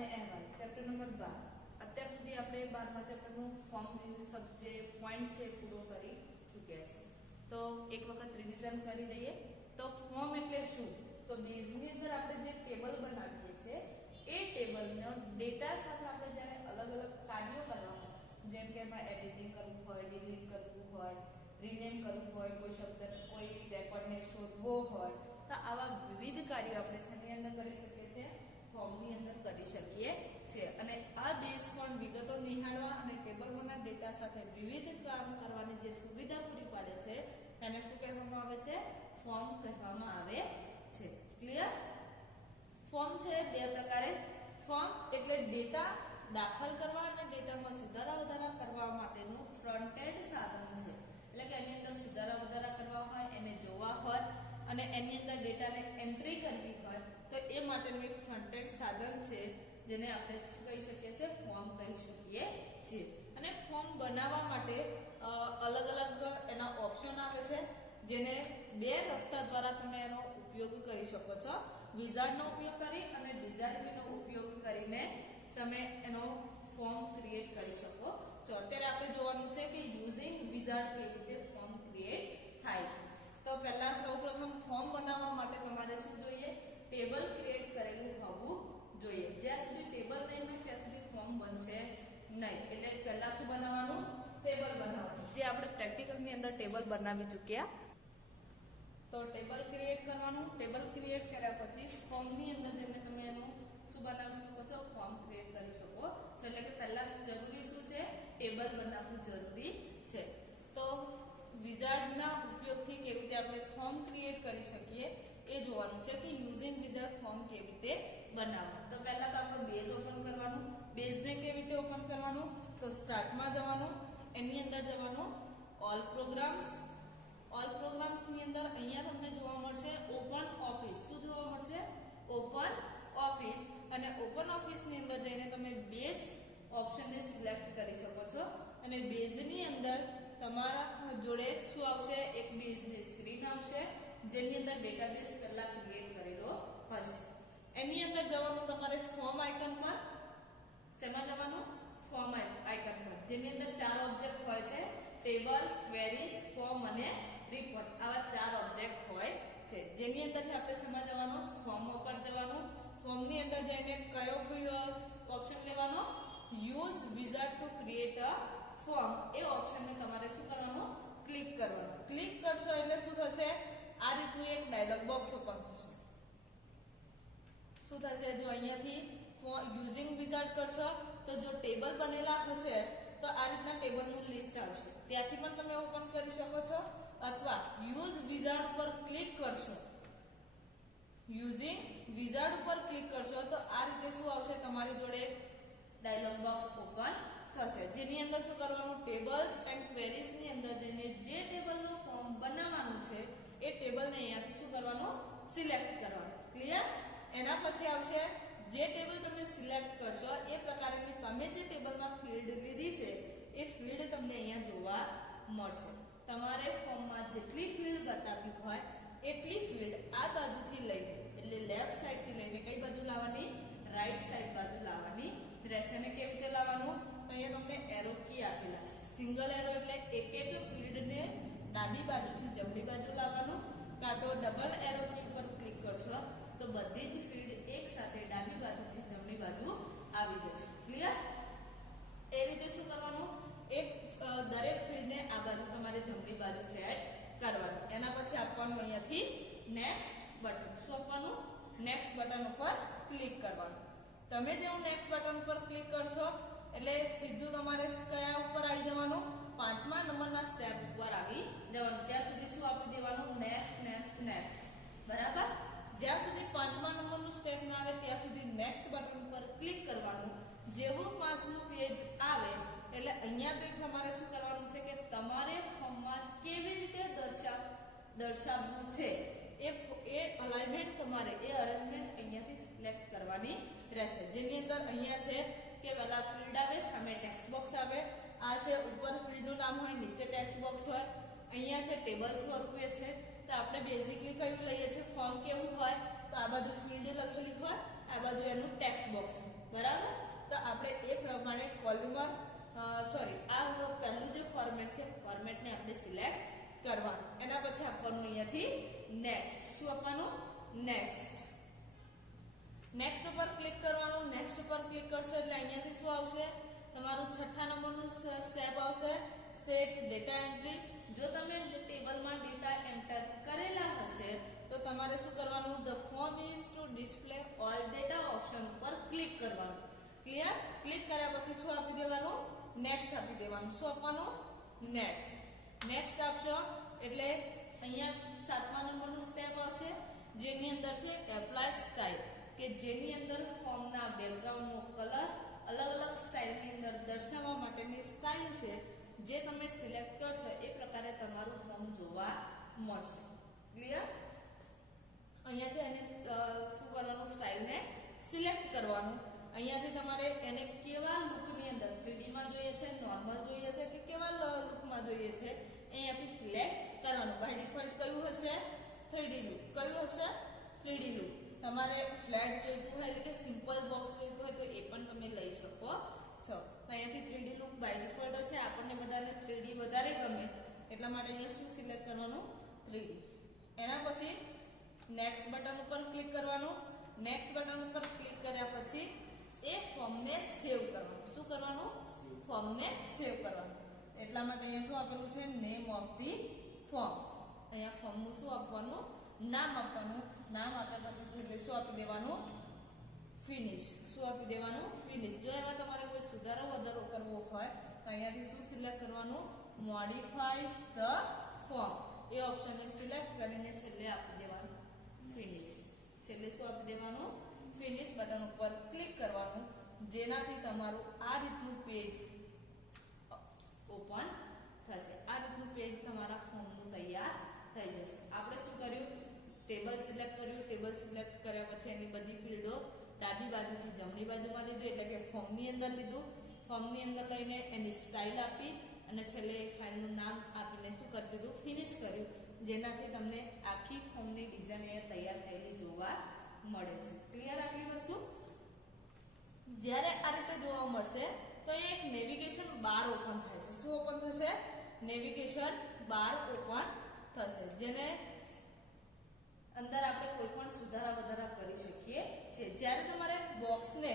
અને અહેવાલ chapter number બાર. અત્યાર સુધી આપણે બારમા ચેપ્ટરનું ફોર્મ જે પોઈન્ટ એ પૂરો કરી ચૂક્યા છે. તો એક વખત રિવિઝન કરી દઈએ. તો ફોર્મ એટલે શું? તો બેઝની અંદર આપણે જે ટેબલ બનાવીએ છીએ, એ ટેબલનો ડેટા સાથે આપણે જ્યારે અલગ અલગ કાર્યો કરવાનું, જેમ કે એમાં એડિટિંગ કરવું હોય ડિલીટ કરવું હોય રિનેમ કરવું હોય, કોઈ શબ્દ, કોઈ રેકોર્ડને શોધવો હોય, તો આવા વિવિધ કાર્યો આપણે શેની અંદર કરી શકીએ? ફોર્મની અંદર કરી શકીએ છીએ. અને આ બેઝ પણ વિગતો નિહાળવા અને ટેબલોના ડેટા સાથે વિવિધ કામ કરવાની જે સુવિધા પૂરી પાડે છે, તેને શું કહેવામાં આવે છે? ફોર્મ કહેવામાં આવે છે. ક્લિયર ફોર્મ છે બે પ્રકારે. ફોર્મ એટલે ડેટા દાખલ કરવા અને ડેટામાં સુધારા વધારા કરવા માટેનું ફ્રન્ટ એન્ડ સાધન છે. એટલે કે એની અંદર સુધારા વધારા કરવા હોય, એને જોવા હોય, અને એની અંદર ડેટાને એન્ટ્રી કરવી હોય તો એ માટેનું એક ફ્રન્ટેડ સાધન છે, જેને આપણે શું કહી શકીએ છીએ? ફોર્મ કહી શકીએ છીએ. અને ફોર્મ બનાવવા માટે અલગ અલગ એના ઓપ્શન આવે છે, જેને બે રસ્તા દ્વારા તમે એનો ઉપયોગ કરી શકો છો. વિઝાર્ડનો ઉપયોગ કરી અને ડિઝાઇનનો ઉપયોગ કરીને તમે એનો ફોર્મ ક્રિએટ કરી શકો છો. અત્યારે આપણે જોવાનું છે કે યુઝિંગ વિઝાર્ડ કેવી રીતે ફોર્મ ક્રિએટ થાય છે. તો પહેલાં સૌપ્રથમ ફોર્મ બનાવવા માટે તમારે શું જોઈએ? ટેબલ ક્રિએટ કરેલું હોવું જોઈએ. જ્યાં સુધી ટેબલ નહીં હોય, ત્યાં સુધી ફોર્મ બનશે નહીં. એટલે પહેલા શું બનાવવાનું? ટેબલ બનાવવાનું. જે આપણે પ્રેક્ટિકલની અંદર ટેબલ બનાવી ચૂક્યા. તો ટેબલ ક્રિએટ કરવાનું. ટેબલ ક્રિએટ કર્યા પછી ફોર્મની અંદર જઈને તમે એનું શું બનાવી શકો છો? ફોર્મ ક્રિએટ કરી શકો છો. એટલે કે પહેલા જરૂરી શું છે? ટેબલ બનાવવું જરૂરી છે. તો વિઝાર્ડના ઉપયોગથી કેવી રીતે આપણે ફોર્મ ક્રિએટ કરી શકીએ? એ જોવાનું છે કે યુઝિંગ વિઝાર્ડ ફોર્મ કેવી રીતે બનાવવું. તો પહેલા તો આપણે બેઝ ઓપન કરવાનું બેઝને કેવી રીતે ઓપન કરવાનું, તો સ્ટાર્ટમાં જવાનું, એની અંદર જવાનું ઓલ પ્રોગ્રામ્સ ઓલ પ્રોગ્રામ્સની અંદર અહીંયા તમને જોવા મળશે ઓપન ઓફિસ શું જોવા મળશે? ઓપન ઓફિસ અને ઓપન ઓફિસની અંદર જઈને તમે બેઝ ઓપ્શનને સિલેક્ટ કરી શકો છો. અને બેઝની અંદર તમારા જોડે શું આવશે? એક બેઝની સ્ક્રીન આવશે. જેની અંદર ડેટાબેઝ પહેલા ક્રિએટ કરેલો હશે એની અંદર જવાનું તમારે ફોર્મ આઇકન પર, શેમાં જવાનું? ફોર્મ આઇકન પર. જેની અંદર ચાર ઓબ્જેક્ટ હોય છે ટેબલ ક્વેરીઝ ફોર્મ અને રિપોર્ટ આવા ચાર ઓબ્જેક્ટ હોય છે. જેની અંદરથી આપણે શેમાં જવાનું? ફોર્મ ઉપર જવાનું. ફોર્મની અંદર જઈને કયો ઓપ્શન લેવાનો? Use wizard to create a form એ ઓપ્શનને તમારે શું કરવાનું? ક્લિક કરવાનું. ક્લિક કરશો એટલે શું થશે? આ રીતનું એક ડાયલોગ બોક્સ ઓપન થશે. શું થશે? જો અહીંયાથી યુઝિંગ વિઝાર્ડ કરશો, તો જો ટેબલ બનેલા હશે, તો આ રીતના ટેબલનું લિસ્ટ આવશે. ત્યાંથી પણ તમે ઓપન કરી શકો છો. અથવા યુઝ વિઝાર્ડ પર ક્લિક કરશો. યુઝિંગ વિઝાર્ડ ઉપર ક્લિક કરશો, તો આ રીતે શું આવશે? તમારી જોડે ડાયલોગ બોક્સ ઓપન થશે. જેની અંદર શું કરવાનું? ટેબલ્સ એન્ડ ક્વેરીઝની અંદર જઈને જે ટેબલનું ફોર્મ બનાવવાનું છે એ ટેબલને અહીંયાથી શું કરવાનું સિલેક્ટ કરવાનું ક્લિયર એના પછી આવશે જે ટેબલ તમે સિલેક્ટ કરશો, એ પ્રકારની તમે જે ટેબલમાં ફિલ્ડ લીધી છે, એ ફિલ્ડ તમને અહીંયા જોવા મળશે. તમારે ફોર્મમાં જેટલી ફિલ્ડ બતાવી હોય, એટલી ફિલ્ડ આ બાજુથી લઈને, એટલે લેફ્ટ સાઈડથી લઈને કઈ બાજુ લાવવાની? રાઈટ સાઈડ બાજુ લાવવાની. રહેશે અને કેવી રીતે લાવવાનું? અહીંયા તમને એરો કી આપેલા છે. સિંગલ એરો એટલે એક એક ફિલ્ડને ડાબી બાજુથી જમણી બાજુ લાવવાનું, કાં તો ડબલ એરો કી કરશો, તો બધી જ ફિલ્ડ એક સાથે ડાબી બાજુથી જમણી બાજુ આવી જશે. ક્લિયર એ રીતે શું કરવાનું? એક દરેક ફિલ્ડને આ બાજુ તમારે જમણી બાજુ સેટ કરવાનું. એના પછી આપવાનું અહીંયાથી નેક્સ્ટ બટન શું આપવાનું? નેક્સ્ટ બટન ઉપર ક્લિક કરવાનું. તમે જેવું નેક્સ્ટ બટન ઉપર ક્લિક કરશો, એટલે સીધું તમારે કયા ઉપર આવી જવાનું? પાંચમા નંબરના સ્ટેપ ઉપર આવી જવાનું. ત્યાં સુધી શું આપી દેવાનું? નેક્સ્ટ દર્શાવવું છે. એ એ અલાઇનમેન્ટ તમારે, એ અરેન્જમેન્ટ અહીંયાથી સિલેક્ટ કરવાની રહેશે. જેની અંદર અહીંયા છે કે પહેલાં ફિલ્ડ આવે, સામે ટેક્સ્ટ બોક્સ આવે. આ છે ઉપર ફિલ્ડનું નામ હોય, નીચે ટેક્સ્ટ બોક્સ હોય, અહીંયા છે ટેબલ સ્વરૂપે છે, તો આપણે બેઝિકલી કયું લઈએ છીએ ફોર્મ કેવું હોય, તો આ બાજુ ફિલ્ડ લખેલી હોય, આ બાજુ એનું ટેક્સ્ટ બોક્સ બરાબર? તો આપણે એ પ્રમાણે કોલમર સોરી આ પહેલું જે ફોર્મેટ છે ફોર્મેટને આપણે સિલેક્ટ કરવાનું એના પછી આપવાનું અહીંયાથી નેક્સ્ટ શું આપવાનું? નેક્સ્ટ નેક્સ્ટ ઉપર ક્લિક કરવાનું. નેક્સ્ટ ઉપર ક્લિક કરશો એટલે અહીંયાથી શું આવશે? તમારું છઠ્ઠા નંબરનું સ્ટેપ આવશે. સેટ ડેટા એન્ટ્રી જો તમે ટેબલમાં ડેટા એન્ટર કરેલા હશે, તો તમારે શું કરવાનું? The form is to display all data option ઉપર ક્લિક કરવાનું. ક્લિયર ક્લિક કર્યા પછી શું આપી દેવાનું? નેક્સ્ટ આપી દેવાનું. શું આપવાનું? નેક્સ્ટ નેક્સ્ટ આપશો એટલે અહીંયા સાતમા નંબરનું સ્ટેપ આવશે જેની અંદર છે એપ્લાય સ્ટાઇલ કે જેની અંદર ફોર્મના બેકગ્રાઉન્ડનો કલર અલગ અલગ સ્ટાઇલની અંદર દર્શાવવા માટેની સ્ટાઇલ છે, જે તમે સિલેક્ટ કરશો, એ પ્રકારે તમારું ફોર્મ જોવા મળશે. ક્લિયર અહીંયાથી એને શું કરવાનું સ્ટાઇલને સિલેક્ટ કરવાનું. અહીંયાથી તમારે એને કેવા લુકની અંદર થ્રીડીમાં જોઈએ છે નોર્મલ જોઈએ છે, કે કેવા લુકમાં જોઈએ છે? અહીંયાથી સિલેક્ટ કરવાનું. બાય ડિફોલ્ટ કયું હશે? થ્રીડી લુક કયું હશે? થ્રીડી લુક તમારે ફ્લેટ જોઈતું હોય એટલે કે સિમ્પલ બોક્સ જોઈતું હોય તો એ પણ તમે લઈ શકો. છો. અહીંયાથી થ્રીડી લુક બાય ડિફોલ્ટ હશે. આપણને બધાને થ્રીડી વધારે ગમે. એટલા માટે અહીંયા શું સિલેક્ટ કરવાનું? થ્રીડી એના પછી નેક્સ્ટ બટન ઉપર ક્લિક કરવાનું. નેક્સ્ટ બટન ઉપર ક્લિક કર્યા પછી એ ફોર્મને સેવ કરવાનું. શું કરવાનું? ફોર્મને સેવ કરવાનું. એટલા માટે અહીંયા શું આપેલું છે? નેમ ઓફ ધી ફોર્મ અહીંયા ફોર્મનું શું આપવાનું? નામ આપવાનું. નામ આપ્યા પછી છેલ્લે શું આપી દેવાનું? ફિનિશ શું આપી દેવાનું? ફિનિશ જો એમાં તમારે કોઈ સુધારો, વધારો કરવો હોય, તો અહીંયાથી શું સિલેક્ટ કરવાનું? મોડિફાઈ ધ ફોર્મ એ ઓપ્શનને સિલેક્ટ કરીને છેલ્લે આપી દેવાનું. ફિનિશ છેલ્લે શું આપી દેવાનું? ફિનિશ બટન ઉપર ક્લિક કરવાનું. જેનાથી તમારું આ રીતનું પેજ ઓપન થશે. આ રીતનું પેજ તમારા ફોર્મનું તૈયાર થઈ જશે. આપણે શું કર્યું? ટેબલ સિલેક્ટ કર્યું. ટેબલ સિલેક્ટ કર્યા પછી એની બધી ફિલ્ડો ડાબી બાજુથી જમણી બાજુમાં લીધું, એટલે કે ફોર્મની અંદર લીધું. ફોર્મની અંદર લઈને એની સ્ટાઇલ આપી અને છેલ્લે ફાઇલનું નામ આપીને શું કરી દીધું? ફિનિશ કર્યું. જેનાથી તમને આખી ફોર્મની ડિઝાઇન અહીંયા તૈયાર થયેલી જોવા મળે છે. ક્લિયર આટલી વસ્તુ? જ્યારે આ રીતે જોવા મળશે તો એ એક નેવિગેશન બાર ઓપન થાય છે. શું ઓપન થશે? નેવિગેશન બાર ઓપન થશે. જેને અંદર આપણે કોઈ પણ સુધારા વધારા કરી શકીએ છીએ. જ્યારે તમારે બોક્સને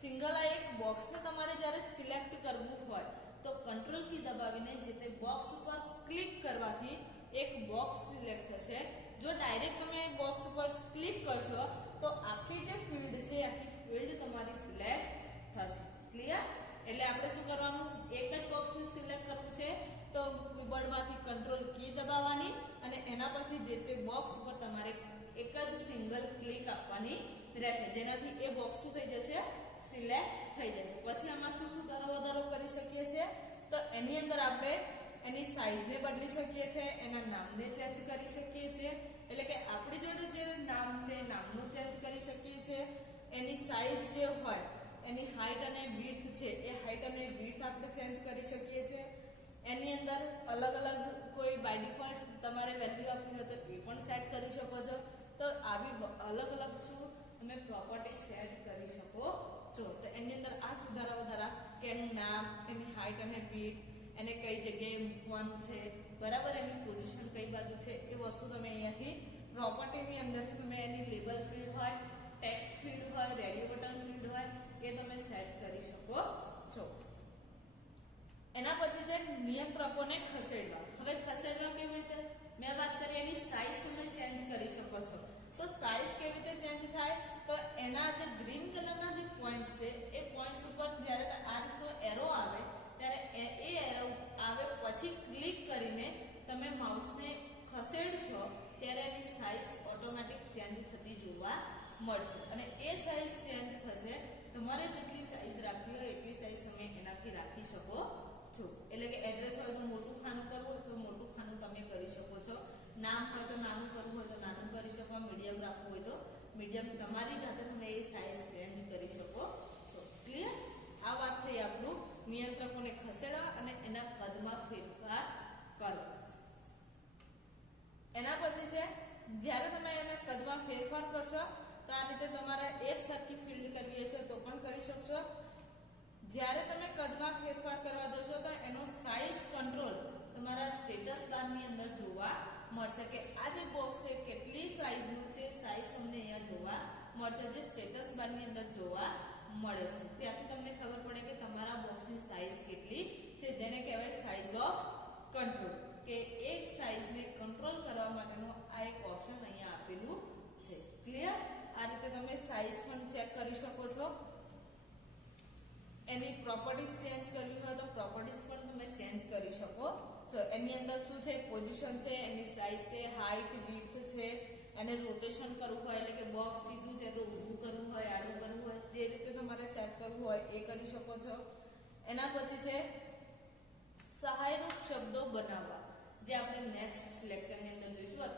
સિંગલ આ એક બોક્સને તમારે જ્યારે સિલેક્ટ કરવું હોય, તો કંટ્રોલ કી દબાવીને જે તે બોક્સ ઉપર ક્લિક કરવાથી એક બોક્સ સિલેક્ટ થશે. જો ડાયરેક્ટ તમે બોક્સ ઉપર ક્લિક કરશો, તો આખી જે ફિલ્ડ છે, આખી ફિલ્ડ તમારી સિલેક્ટ થશે. ક્લિયર એટલે આપણે શું કરવાનું? એક જ બોક્સને સિલેક્ટ કરવું છે, તો કીબોર્ડમાંથી કંટ્રોલ કી દબાવવાની અને એના પછી જે તે બોક્સ ઉપર તમારે એક જ સિંગલ ક્લિક આપવાની રહેશે. જેનાથી એ બોક્સ શું થઈ જશે? સિલેક્ટ થઈ જશે. પછી આમાં શું શું વધારો વધારો કરી શકીએ છીએ? તો એની અંદર આપણે એની સાઇઝને બદલી શકીએ છીએ, એના નામને ચેન્જ કરી શકીએ છીએ. એટલે કે આપણી જોડે જે નામ છે નામનું ચેન્જ કરી શકીએ છીએ. એની સાઈઝ જે હોય અને વિડ્થ છે, એ હાઈટ અને વિડ્થ આપણે ચેન્જ કરી શકીએ છીએ. એની અંદર અલગ અલગ કોઈ બાય ડિફોલ્ટ તમારે વેલ્યુ આપવી હોય તો એ પણ સેટ કરી શકો છો. તો આવી અલગ અલગ શું તમે પ્રોપર્ટી સેટ કરી શકો છો. તો એની અંદર આ સુધારા વધારા કે એનું નામ, એની હાઈટ અને વિડ્થ એને કઈ જગ્યાએ મૂકવાનું છે, બરાબર એની પોઝિશન કઈ બાજુ છે, એ વસ્તુ તમે અહીંયાથી પ્રોપર્ટીની અંદરથી તમે એની લેબલ ફિલ્ડ હોય ટેક્સ ફિલ્ડ હોય રેડિયો બટન ફિલ્ડ હોય એ તમે સેટ કરી શકો છો. એના પછી છે નિયંત્રકોને ખસેડવા. હવે ખસેડવા કેવી રીતે? મેં વાત કરી એની સાઈઝ તમે ચેન્જ કરી શકો છો. તો સાઈઝ કેવી રીતે ચેન્જ થાય? તો એના જે ગ્રીન કલરના જે પોઈન્ટ છે, એ પોઈન્ટ્સ ઉપર જ્યારે આ રીતનો એરો આવે, ત્યારે એ- એરો આવે પછી ક્લિક કરીને તમે માઉસને ખસેડશો, ત્યારે એની સાઈઝ ઓટોમેટિક ચેન્જ થતી જોવા મળશે. અને એ સાઈઝ ચેન્જ થશે તમારે જેટલી સાઈઝ રાખવી હોય, એટલી સાઈઝ તમે એનાથી રાખી શકો છો. એટલે કે એડ્રેસ હોય તો મોટું ખાનું કરવું હોય તો મોટું ખાનું તમે કરી શકો છો. નામ હોય તો નાનું કરવું હોય તો નાનું કરી શકો. મીડિયમ રાખવું હોય તો મીડિયમ તમારી જાતે તમે એ સાઈઝ ચેન્જ કરી શકો છો. ક્લિયર આ વાત થઈ આપણું નિયંત્રકોને ખસેડવા અને એના કદમાં ફેરફાર કરો. એના પછી છે, જ્યારે તમે એના કદમાં ફેરફાર કરશો તો આ રીતે તમારે એક સરખી ફિલ્ડ કરવી હશે તો પણ કરી શકશો. જ્યારે તમે કદમાં ફેરફાર કરવા દો તો એનો સાઇઝ કંટ્રોલ તમારા સ્ટેટસ બારની અંદર જોવા મળશે કે આ જે બોક્સ છે, કેટલી સાઇઝનું છે સાઇઝ તમને અહીંયા જોવા મળશે, જે સ્ટેટસ બારની અંદર જોવા મળે છે. ત્યાંથી તમને ખબર પડે કે તમારા બોક્સની સાઇઝ કેટલી છે, જેને કહેવાય સાઇઝ ઓફ કંટ્રોલ કે એક સાઇઝને કંટ્રોલ કરવા માટેનો આ એક ઓપ્શન અહીંયા આપેલું છે. ક્લિયર આ રીતે તમે સાઇઝ પણ ચેક કરી શકો છો. એની પ્રોપર્ટીઝ ચેન્જ કરવી હોય તો પ્રોપર્ટીઝ પણ તમે ચેન્જ કરી શકો. છો એની અંદર શું છે પોઝિશન છે, એની સાઇઝ છે હાઇટ વિડ્થ છે એને રોટેશન કરવું હોય એટલે કે બોક્સ સીધું છે તો ઊભું કરવું હોય, આડું કરવું હોય, જે રીતે તમારે સેટ કરવું હોય એ કરી શકો છો. એના પછી છે, સહાયરૂપ શબ્દો બનાવવા. જે આપણે નેક્સ્ટ લેક્ચરની અંદર જોઈશું.